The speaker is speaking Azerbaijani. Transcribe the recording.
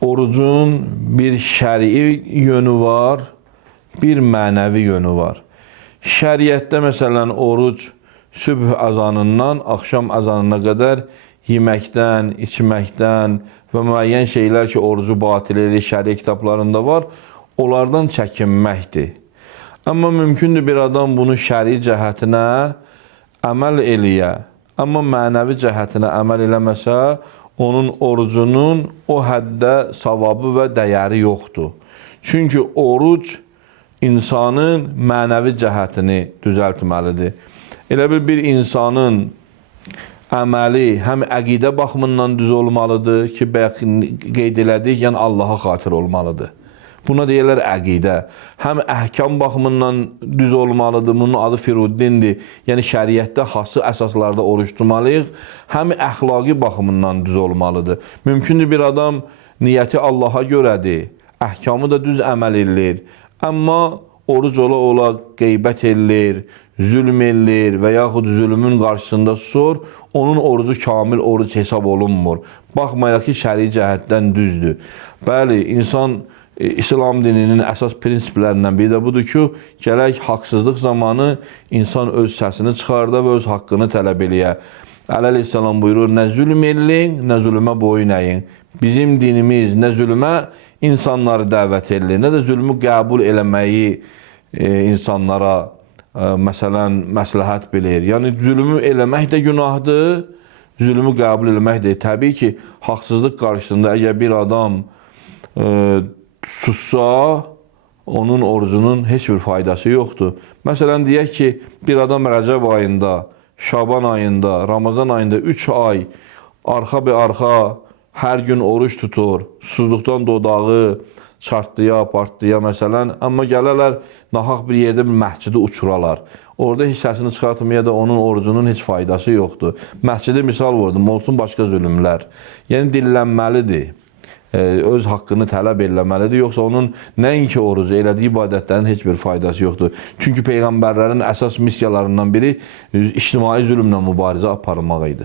orucun bir şərii yönü var, bir mənəvi yönü var. Şəriətdə məsələn oruc sübh əzanından axşam əzanına qədər yeməkdən, içməkdən və müəyyən şeylər ki, orucu batil edir, şəri kitablarında var, onlardan çəkinməkdir. Amma mümkündür bir adam bunu şəri cəhətinə əməl eləyə, amma mənəvi cəhətinə əməl eləməsə, onun orucunun o həddə savabı və dəyəri yoxdur. Çünki oruc insanın mənəvi cəhətini düzəltməlidir. Elə bir insanın əməli həm əqidə baxımından düz olmalıdır ki, qeyd elədik, yəni Allaha xatir olmalıdır. Buna deyirlər əqidə. Həm əhkam baxımından düz olmalıdır, bunun adı firuddindir. Yəni şəriətdə xası əsaslarda oruç tutmalıyıq. Həm əxlaqi baxımından düz olmalıdır. Mümkündür bir adam niyyəti Allaha görədir, əhkamı da düz əməl edilir. Amma oruc ola qeybət edilir, zülm edilir və yaxud zülmün qarşısında susur, onun orucu kamil oruc hesab olunmur. Baxmayaraq ki, şəri cəhətdən düzdür. Bəli, insan İslam dininin əsas prinsiplərindən biri də budur ki, gərək haqsızlıq zamanı insan öz səsini çıxarda və öz haqqını tələb eləyə. Əli əleyhissalam buyurur, nə zülm eləyin, nə zülmə boyun əyin. Bizim dinimiz nə zülmə insanları dəvət edilir, nə də zülmü qəbul eləməyi insanlara məsələn məsləhət bilir. Yəni zülmü eləmək də günahdır, zülmü qəbul eləmək də. Təbii ki, haqsızlıq qarşısında əgər bir adam sussa, onun orucunun heç bir faydası yoxdur. Məsələn, deyək ki, bir adam Rəcəb ayında, Şaban ayında, Ramazan ayında 3 ay arxa hər gün oruç tutur, susuzluqdan dodağı çartdıya, partdıya məsələn, amma gələrlər nahaq bir yerdə bir məscidi uçuralar. Orada heç səsini çıxartmaya da onun orucunun heç faydası yoxdur. Məscidi misal vurdum, olsun başqa zülümlər. Yəni dillənməlidir. Öz haqqını tələb eləməlidir, yoxsa onun nəinki orucu, elədiyi ibadətlərin heç bir faydası yoxdur. Çünki Peyğəmbərlərin əsas missiyalarından biri ictimai zülmlə mübarizə aparmaq idi.